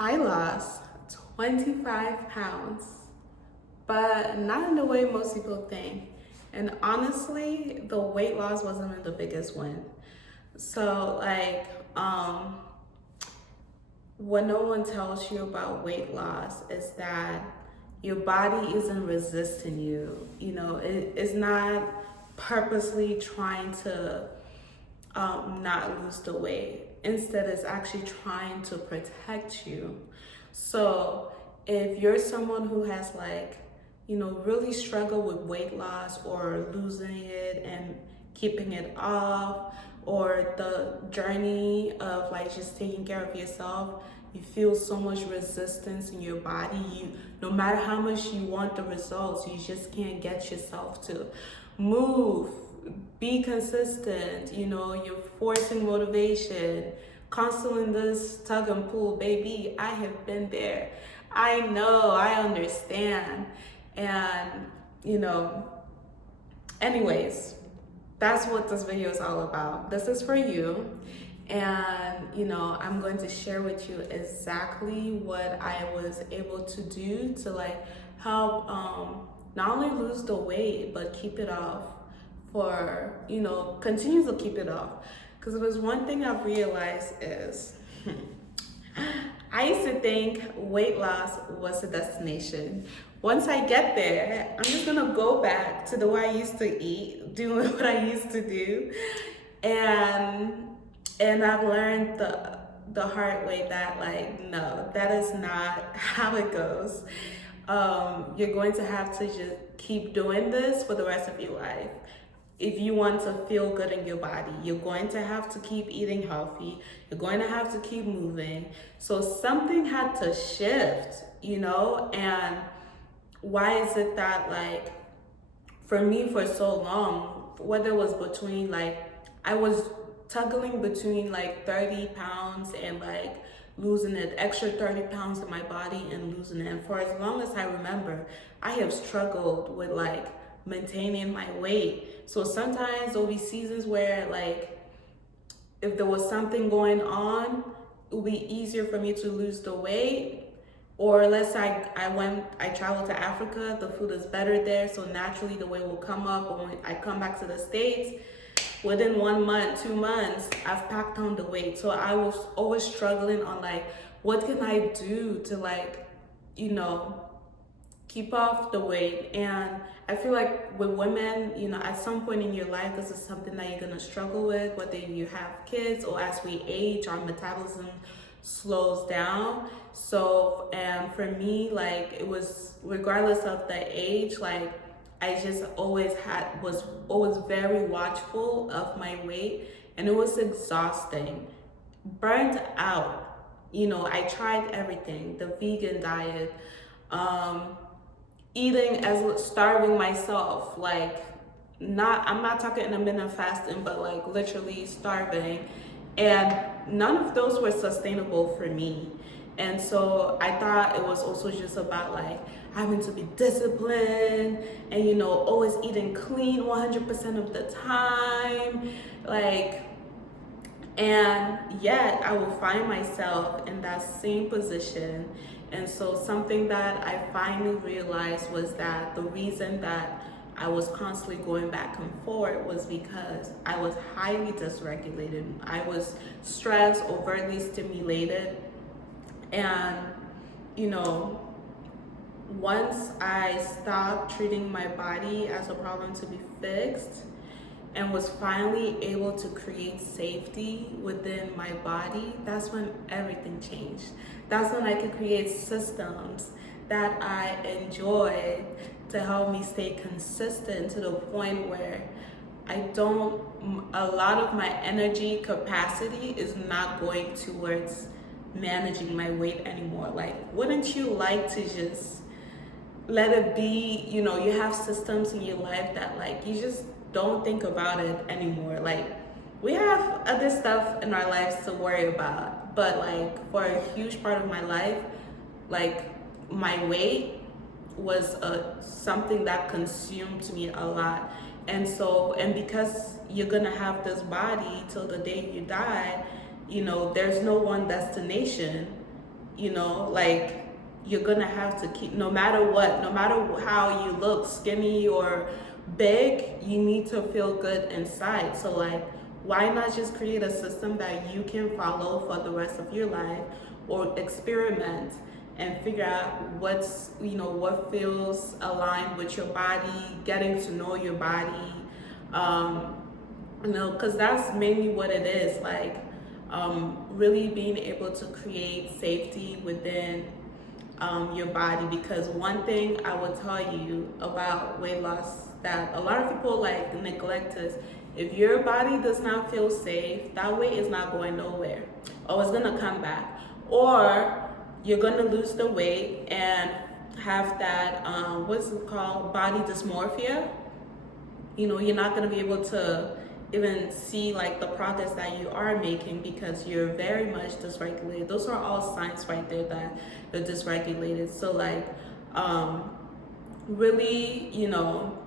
I lost 25 pounds, but not in the way most people think. And honestly, the weight loss wasn't even the biggest one. So, what no one tells you about weight loss is that your body isn't resisting you. It's not purposely trying to not lose the weight. Instead, it's actually trying to protect you. So, if you're someone who has really struggled with weight loss or losing it and keeping it off, or the journey of just taking care of yourself, you feel so much resistance in your body. No matter how much you want the results, you just can't get yourself to move, be consistent. You're forcing motivation, constantly in this tug and pull. Baby, I have been there. I know, I understand. And you know anyways, that's what this video is all about. This is for you. And I'm going to share with you exactly what I was able to do to help not only lose the weight but keep it off, for continue to keep it off. Because if there's one thing I've realized is I used to think weight loss was a destination. Once I get there, I'm just gonna go back to the way I used to eat, doing what I used to do. And I've learned the hard way that no, that is not how it goes. You're going to have to just keep doing this for the rest of your life. If you want to feel good in your body, you're going to have to keep eating healthy. You're going to have to keep moving. So something had to shift, and why is it that for me for so long, whether it was between I was tuggling between 30 pounds and losing it, extra 30 pounds in my body and losing it. And for as long as I remember, I have struggled with maintaining my weight. So sometimes there'll be seasons where if there was something going on, it would be easier for me to lose the weight. Or let's say I traveled to Africa, the food is better there, so naturally the weight will come up. But when I come back to the States, within 1 month, 2 months, I've packed on the weight. So I was always struggling on what can I do to keep off the weight. And I feel like with women, at some point in your life, this is something that you're gonna struggle with, whether you have kids or as we age, our metabolism slows down. So, and for me, it was, regardless of the age, I just was always very watchful of my weight, and it was exhausting, burnt out. I tried everything, the vegan diet, eating as starving myself, I'm not talking intermittent fasting, but literally starving. And none of those were sustainable for me. And so I thought it was also just about having to be disciplined and always eating clean 100% of the time. And yet I will find myself in that same position. And so something that I finally realized was that the reason that I was constantly going back and forth was because I was highly dysregulated. I was stressed, overtly stimulated. And, once I stopped treating my body as a problem to be fixed and was finally able to create safety within my body, that's when everything changed. That's when I could create systems that I enjoyed to help me stay consistent to the point where a lot of my energy capacity is not going towards managing my weight anymore. Wouldn't you like to just let it be? You have systems in your life that you just don't think about it anymore. We have other stuff in our lives to worry about, but for a huge part of my life, my weight was something that consumed me a lot. And because you're gonna have this body till the day you die, there's no one destination. you know, like you're gonna have to keep, no matter what, no matter how you look, skinny or big, you need to feel good inside. So like, why not just create a system that you can follow for the rest of your life, or experiment and figure out what's, you know, what feels aligned with your body, getting to know your body, um, you know, because that's mainly what it is, like really being able to create safety within your body. Because one thing I would tell you about weight loss that a lot of people like neglect is, if your body does not feel safe, that weight is not going nowhere, or it's gonna come back, or you're gonna lose the weight and have that what's it called, body dysmorphia. You know, you're not going to be able to even see like the progress that you are making because you're very much dysregulated. Those are all signs right there that they're dysregulated. So like really, you know,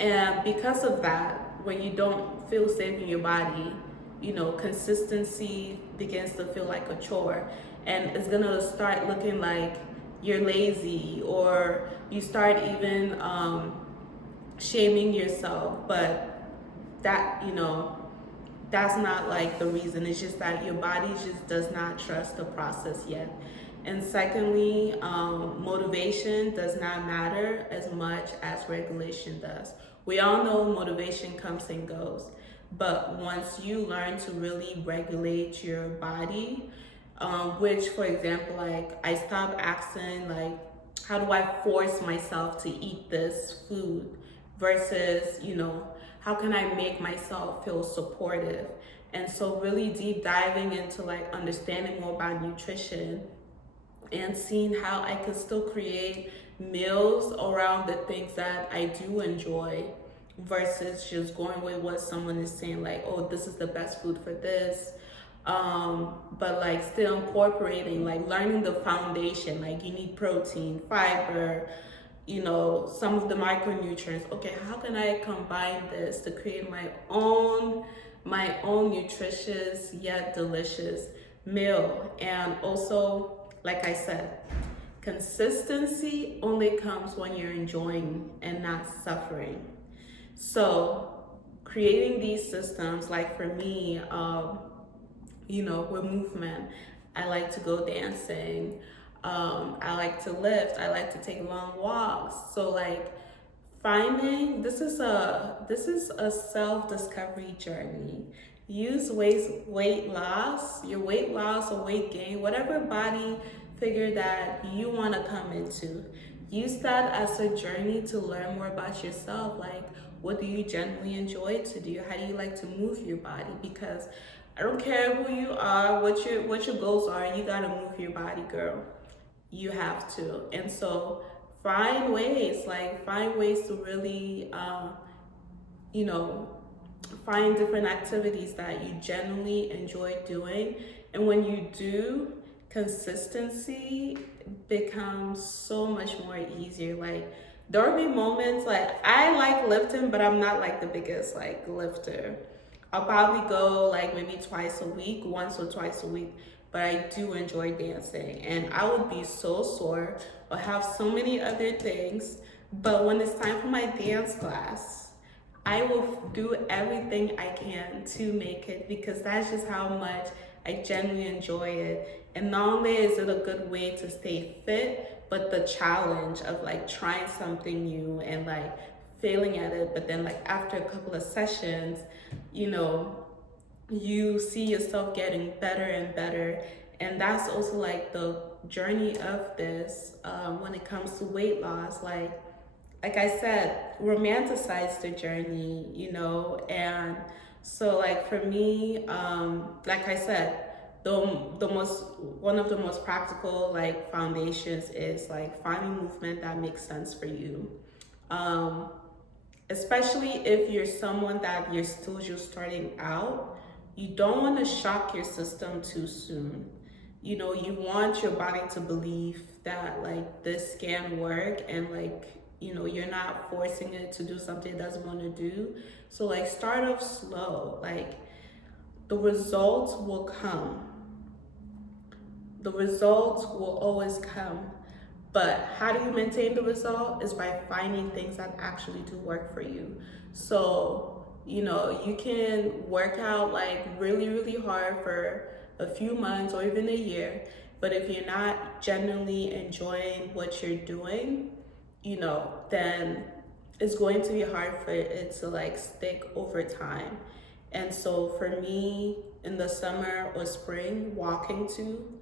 and because of that, when you don't feel safe in your body, you know, consistency begins to feel like a chore, and it's gonna start looking like you're lazy, or you start even shaming yourself. But that, you know, that's not like the reason. It's just that your body just does not trust the process yet. And secondly, motivation does not matter as much as regulation does. We all know motivation comes and goes, but once you learn to really regulate your body, which for example, like I stopped asking like, how do I force myself to eat this food, versus, you know, how can I make myself feel supportive? And so really deep diving into like understanding more about nutrition and seeing how I could still create meals around the things that I do enjoy, versus just going with what someone is saying, like, oh, this is the best food for this. But like still incorporating, like learning the foundation, like you need protein, fiber, you know, some of the micronutrients. Okay, how can I combine this to create my own nutritious yet delicious meal? And also, like I said, consistency only comes when you're enjoying and not suffering. So creating these systems, like for me, you know, with movement, I like to go dancing. I like to lift. I like to take long walks. So like finding, this is a self-discovery journey. Use weight loss, your weight loss or weight gain, whatever body figure that you want to come into. Use that as a journey to learn more about yourself. Like, what do you genuinely enjoy to do? How do you like to move your body? Because I don't care who you are, what your goals are, you gotta move your body, girl. You have to. And so find ways to really you know, find different activities that you genuinely enjoy doing. And when you do, consistency becomes so much more easier. Like there will be moments like I like lifting, but I'm not like the biggest like lifter. I'll probably go like maybe twice a week, once or twice a week, but I do enjoy dancing, and I would be so sore or have so many other things. But when it's time for my dance class, I will do everything I can to make it, because that's just how much I genuinely enjoy it. And not only is it a good way to stay fit, but the challenge of like trying something new and like failing at it, but then like after a couple of sessions, you know, you see yourself getting better and better. And that's also like the journey of this when it comes to weight loss. Like I said, romanticize the journey, you know. And so like for me, like I said, the most, one of the most practical like foundations is like finding movement that makes sense for you. Especially if you're someone that you're still just starting out, you don't want to shock your system too soon. You know, you want your body to believe that like this can work, and like, you know, you're not forcing it to do something it doesn't want to do. So like start off slow. Like the results will come. the results will always come. But how do you maintain the result is by finding things that actually do work for you. So, you can work out like really, really hard for a few months or even a year. But if you're not genuinely enjoying what you're doing, then it's going to be hard for it to like stick over time. And so for me, in the summer or spring, walking too,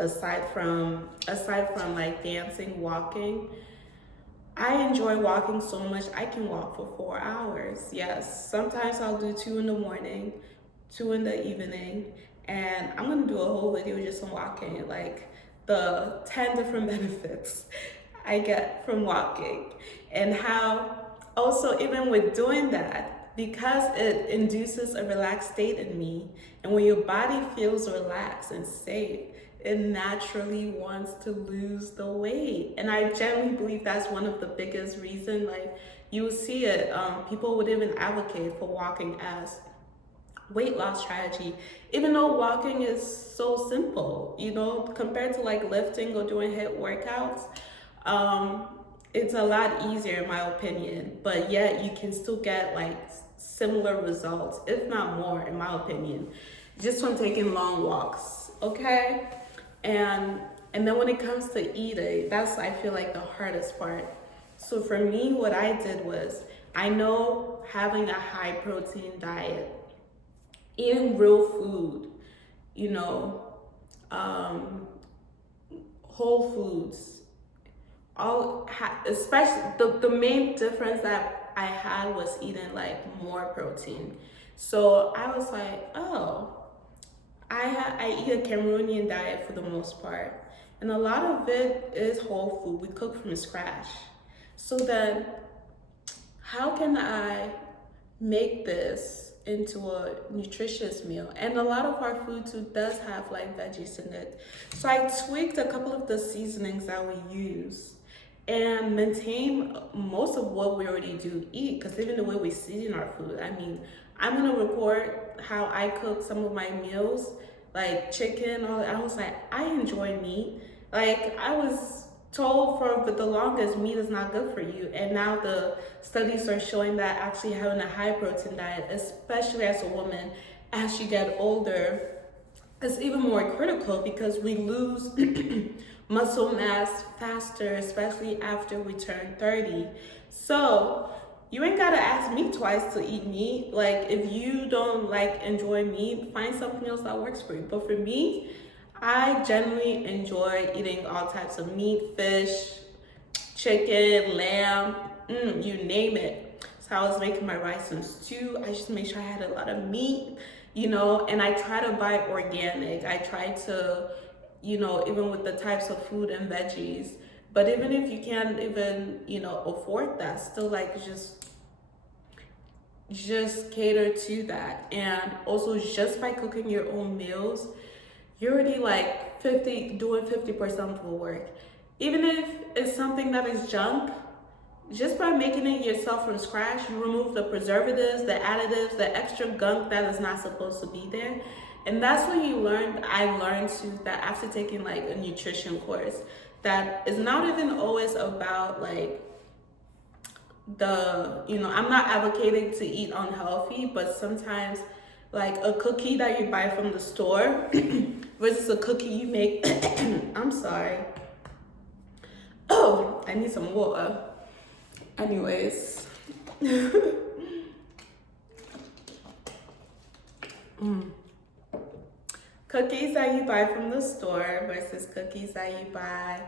aside from like dancing, walking, I enjoy walking so much. I can walk for 4 hours. Yes, sometimes I'll do 2 in the morning, 2 in the evening, and I'm gonna do a whole video just on walking, like the 10 different benefits I get from walking, and how also, even with doing that, because it induces a relaxed state in me, and when your body feels relaxed and safe, it naturally wants to lose the weight. And I genuinely believe that's one of the biggest reasons. Like, you will see it, people would even advocate for walking as weight loss strategy, even though walking is so simple, compared to like lifting or doing HIIT workouts. It's a lot easier in my opinion, but yet you can still get like similar results, if not more, in my opinion, just from taking long walks. Okay. And then when it comes to eating, that's, I feel like, the hardest part. So for me, what I did was, I know having a high protein diet, eating real food, whole foods, especially the main difference that I had was eating like more protein. So I was like, oh, I eat a Cameroonian diet for the most part, and a lot of it is whole food. We cook from scratch. So then, how can I make this into a nutritious meal? And a lot of our food too does have like veggies in it. So I tweaked a couple of the seasonings that we use and maintain most of what we already do eat, because even the way we season our food, I mean, I'm gonna record how I cook some of my meals, like chicken. I was like, I enjoy meat. Like, I was told for the longest, meat is not good for you, and now the studies are showing that actually having a high protein diet, especially as a woman, as you get older, is even more critical, because we lose muscle mass faster, especially after we turn 30. So you ain't gotta ask me twice to eat meat. Like, if you don't like enjoy meat, find something else that works for you. But for me, I generally enjoy eating all types of meat, fish, chicken, lamb, you name it. So I was making my rice and stew. I just made sure I had a lot of meat, and I try to buy organic. I try to, even with the types of food and veggies. But even if you can't even, afford that, still like just cater to that. And also, just by cooking your own meals, you're already like doing 50% of the work. Even if it's something that is junk, just by making it yourself from scratch, you remove the preservatives, the additives, the extra gunk that is not supposed to be there. And that's when I learned too, that after taking like a nutrition course, that is not even always about like I'm not advocating to eat unhealthy, but sometimes like a cookie that you buy from the store versus a cookie you make. I'm sorry. Oh, I need some water. Anyways. Cookies that you buy from the store versus cookies that you buy,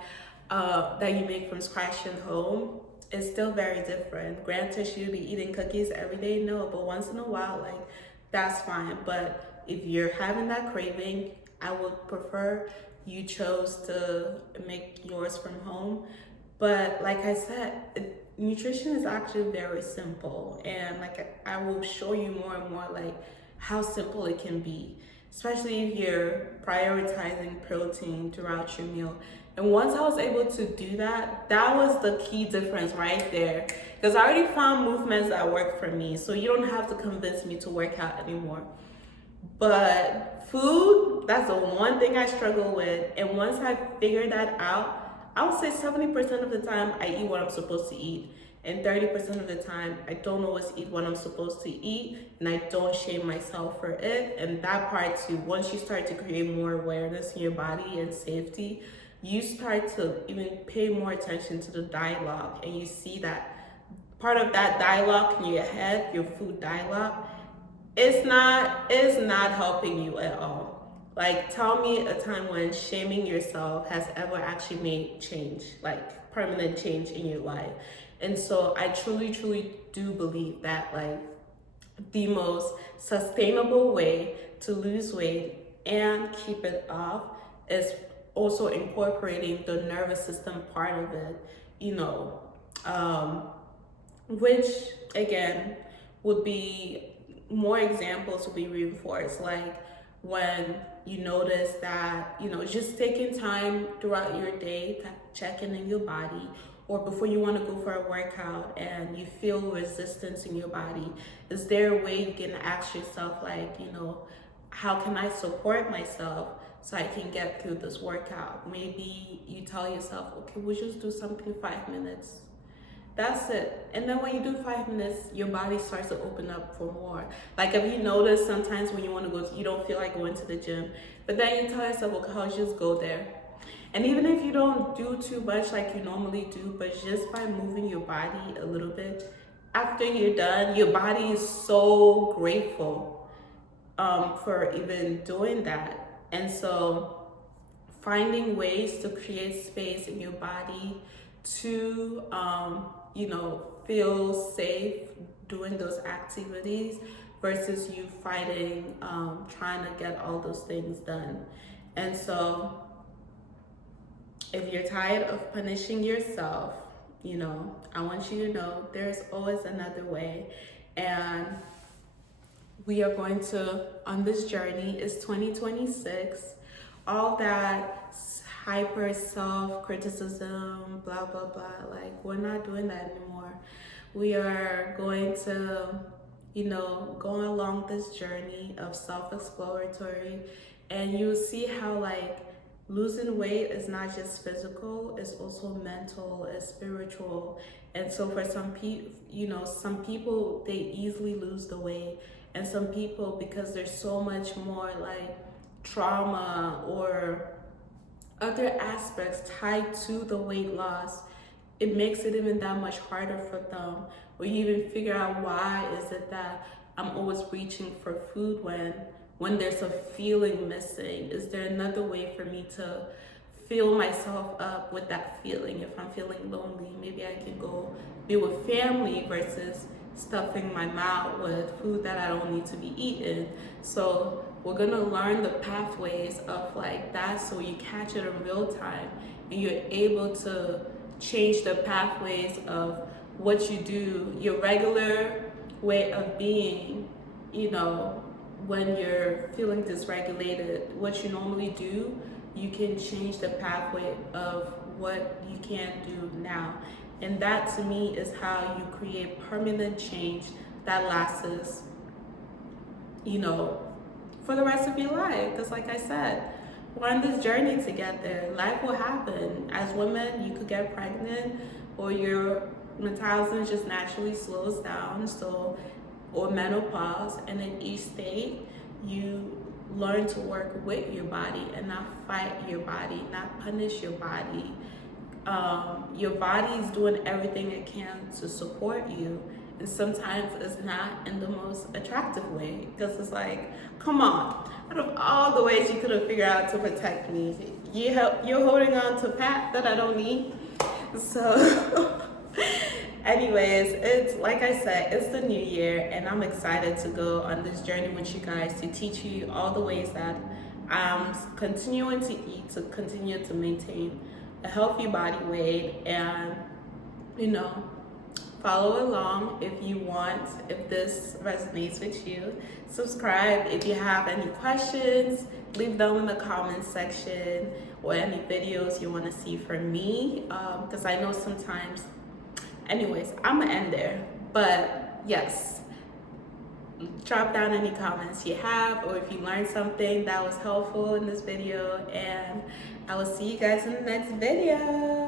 that you make from scratch at home, is still very different. Granted, should you be eating cookies every day? No, but once in a while, like, that's fine. But if you're having that craving, I would prefer you chose to make yours from home. But like I said, nutrition is actually very simple, and like I will show you more and more like how simple it can be, especially if you're prioritizing protein throughout your meal. And once I was able to do that, that was the key difference right there, because I already found movements that work for me, so you don't have to convince me to work out anymore. But food, that's the one thing I struggle with. And once I figure that out, I would say 70% of the time I eat what I'm supposed to eat. And 30% of the time, I don't always eat what I'm supposed to eat, and I don't shame myself for it. And that part too, once you start to create more awareness in your body and safety, you start to even pay more attention to the dialogue, and you see that part of that dialogue in your head, your food dialogue, it's not helping you at all. Like, tell me a time when shaming yourself has ever actually made change, like permanent change in your life. And so I truly, truly do believe that, like, the most sustainable way to lose weight and keep it off is also incorporating the nervous system part of it, you know, um, which again would be more examples will be reinforced, like when you notice that, you know, just taking time throughout your day to check in your body, or before you want to go for a workout and you feel resistance in your body, is there a way you can ask yourself, like, you know, how can I support myself so I can get through this workout? Maybe you tell yourself, okay, we'll just do something 5 minutes. That's it. And then when you do 5 minutes, your body starts to open up for more. Like, if you notice sometimes when you want to go, you don't feel like going to the gym, but then you tell yourself, okay, I'll just go there. And even if you don't do too much like you normally do, but just by moving your body a little bit, after you're done, your body is so grateful for even doing that. And so finding ways to create space in your body to, you know, feel safe doing those activities versus you fighting, trying to get all those things done. And so if you're tired of punishing yourself, you know, I want you to know there's always another way. And we are going to, on this journey, is 2026, all that hyper self-criticism, blah, blah, blah, like, we're not doing that anymore. We are going to, you know, go along this journey of self-exploratory, and you'll see how, like, losing weight is not just physical, it's also mental, it's spiritual. And so for some people, you know, some people, they easily lose the weight, and some people, because there's so much more like trauma or other aspects tied to the weight loss, it makes it even that much harder for them. Or you even figure out, why is it that I'm always reaching for food when there's a feeling missing? Is there another way for me to fill myself up with that feeling? If I'm feeling lonely, maybe I can go be with family versus stuffing my mouth with food that I don't need to be eaten. So we're gonna learn the pathways of like that, so you catch it in real time and you're able to change the pathways of what you do, your regular way of being, you know, when you're feeling dysregulated, what you normally do, you can change the pathway of what you can do now. And that to me is how you create permanent change that lasts, you know, for the rest of your life. Because like I said, we're on this journey together. Life will happen. As women, you could get pregnant, or your metabolism just naturally slows down, so, or menopause, and in each state, you learn to work with your body and not fight your body, not punish your body. Your body is doing everything it can to support you, and sometimes it's not in the most attractive way, because it's like, come on, out of all the ways you could have figured out to protect me, you're holding on to fat that I don't need. So anyways, it's like I said, it's the new year, and I'm excited to go on this journey with you guys to teach you all the ways that I'm continuing to eat to continue to maintain a healthy body weight. And, you know, follow along if you want, if this resonates with you. Subscribe. If you have any questions, leave them in the comments section, or any videos you want to see from me, because I know sometimes, anyways, I'm gonna end there. But yes, drop down any comments you have, or if you learned something that was helpful in this video, and I will see you guys in the next video.